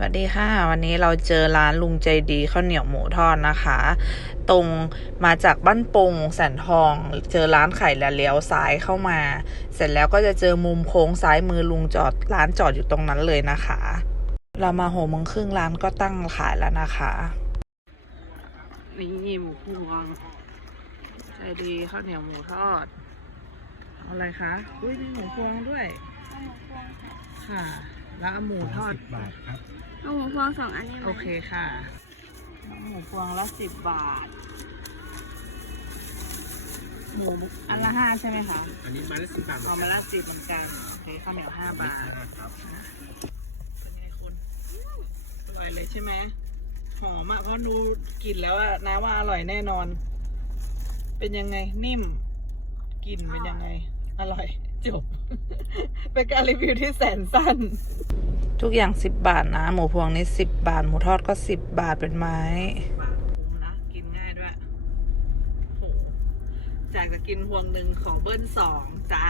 สวัสดีค่ะ วันนี้เราเจอร้านลุงใจดีข้าวเหนียวหมูทอดนะคะ ตรงมาจากบ้านปงแสนทอง เจอร้านไข่แล้วเลี้ยวซ้ายเข้ามา เสร็จแล้วก็จะเจอมุมโค้งซ้ายมือลุงจอดร้านจอดอยู่ตรงนั้นเลยนะคะ เรามาหกโมงครึ่งร้านก็ตั้งขายแล้วนะคะนี่หมูพวงใจดีข้าวเหนียวหมูทอดอาอะไรคะอุ้ยมีหมูพวงด้วยค่ะ แล้วเอาหมูทอดบาทครับ เอาหมูพวงสองอันนี้ไหมโอเคค่ะ หมูพวงละสิบบาท หมูอันละห้าใช่ไหมคะอันนี้ไมาละสิบบาทเอามาละสิบเหมือนกันโอเคข้าวเหนียวห้าบาทครับเป็นไงคุณอร่อยเลยใช่ไหมหอมอะเพราะดูกลิ่นแล้วอะนะว่าอร่อยแน่นอน เป็นยังไงนิ่มกลิ่นเป็นยังไง อร่อย จบ เป็นการรีวิวที่แสนสั้น ทุกอย่างสิบบาทนะ หมูพวงนี่สิบบาท หมูทอดก็สิบบาทเป็นไม้นะกินง่ายด้วยโหจากจะกินพวงหนึ่งขอเบิ้ลสองจ้า